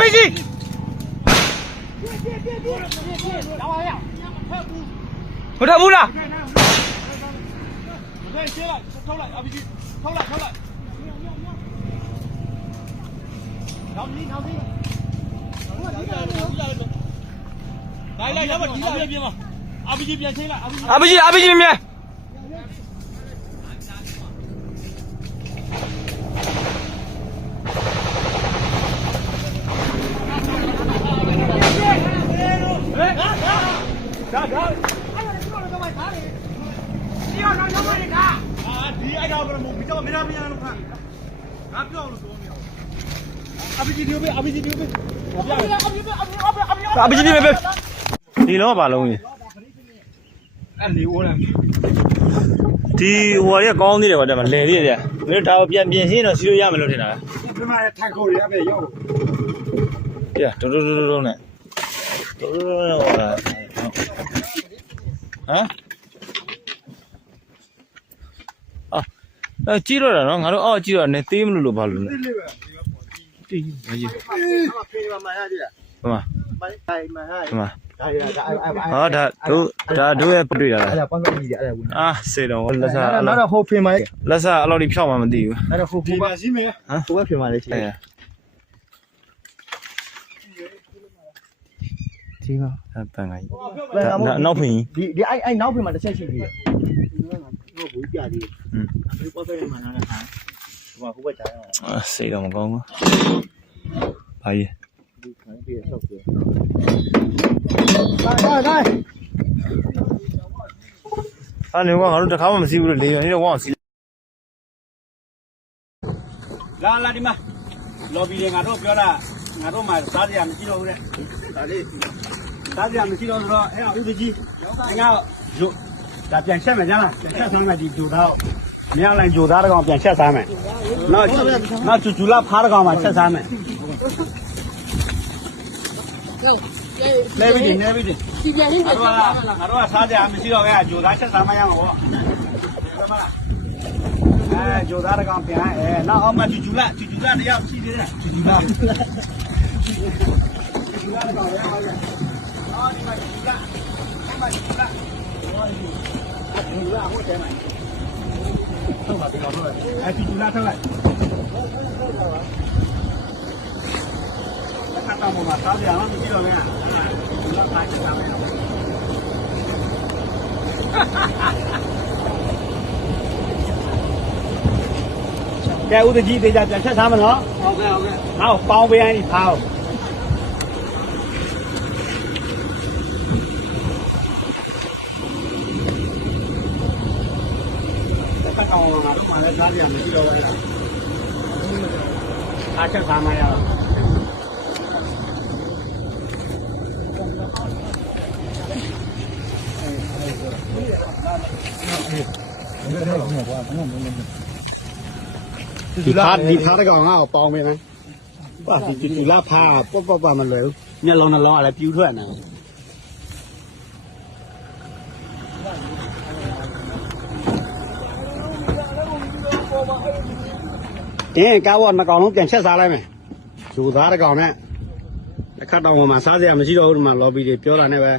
RPG 不跳不了。对，接了，抽了 RPG， 抽了。调皮。来，要不你这边嘛 ？RPG 变轻了 ，RPG 边。RPG 丢呗。RPG 边别，你老把龙的。俺离我了。ဒီဟိုရကောင်းသေးတယ်ဗောတဲ့မှာလဲသေးတယ်မင်းဒါပြန်ပြင်ရှင်းတော့စီလို့ရမယ်လို့ထင်တာ ဒီမှာထိုင်ကိုရပဲရောက် ပြတိုးနဲ့တိုးကြည့်တော့တာနော်ငါတို့အောက်ကြည့်တော့နေသေးမလို့ဘာလို့လဲတီးမကြီးဖေးမမှန်ရကြည့်လားမှန်ဟာဒါတို့ရဲ့တွေ့ရလားအဲ့ဒါပတ်သက်ကြီးတယ်အဲ့ဒါအာစေတော့လက်စားအဲ့တော့ဟိုဖေးမလက်စားအဲ့လိုဒီဖြောက်မှမသိဘူးအဲ့တော့ဟိုဖေးမရှိမယ်ဟိုဘက်ဖေးမလေးရှိတယ်ဒီကတန်ကြီးနောက်ဖင်ဒီအဲ့နောက်ဖင်မှာတစ်ချက်ရှိသေးတယ်ဟိုဘူးပြသေးတယ်ဒီပတ်သက်မှန်တာဟာဟိုဘက်ကြားရစေတော့မကောင်းဘူးဘာကြီးဒီခိုင်းပြဆောက်ပြ来အဲ့လေကငါတို့တခါမှမစီးဘူးလေလေနေတော့ဝအောင်စီးလာဒီမှာ lobby တွေငါတို့ပြောတာငါတို့မှစားကြရမရှိတော့ဘူးတဲ့ဒါလေးစားကြရမရှိတော့ဆိုတော့အဲ့ဥပကြီးငါတို့ဒါပြန်ချက်မယ်ကြားလားပြန်ချက်ဆမ်းမယ်ဒီဂျိုသားမြောက်လိုက်ဂျိုသားတကောင်ပြန်ချက်ဆမ်းမယ်နောက်ကျူလာဖားတကောင်မှချက်ဆမ်းမယ်နေပြီဒီပြန်ရင်းပြန်ငါတို့ကစားကြမရှိတော့ခဲ့ဂျိုသားချက်စားမရမှာပေါ့ဂျိုသားတကောင်ပြန်နောက်အောင်မှကျူလာတယောက်ရှိသေးတယ်ကျူလာတကောင်ရအောင်အော်ဒီမှာကျူလာဟိုတဲမှာဟုတ်ပါပြီတော့ကျူလာထောက်လိုက်看到我嘛，早点了，你知道没？不要拍这上面。该屋的鸡得家ပြန်ချက်စားမနော်ဟုတ်ကဲ့ဟောပေါင်းပေးရင်ဖောက်တက်ကောင်ငါတို့မှလည်းစားကြရမရှိတော့ဘူးအားချက်စားမရတော့ဒီဖားတကောင်ငါ့ကိုပေါင်းပေးမယ်ပါဒီလာဖားပမလွယ်ဘူးမျက်လုံးနှလုံးကလည်းပြူးထွက်နေတယ်ကားဝတ်မကောင်လုံးပြန်ချက်စားလိုက်မယ်ဂျိုသားတကောင်နဲ့တစ်ခါတော့မှစားစရာမရှိတော့ဘူးဒီမှာ lobby တွေပြောတာနဲ့ပဲ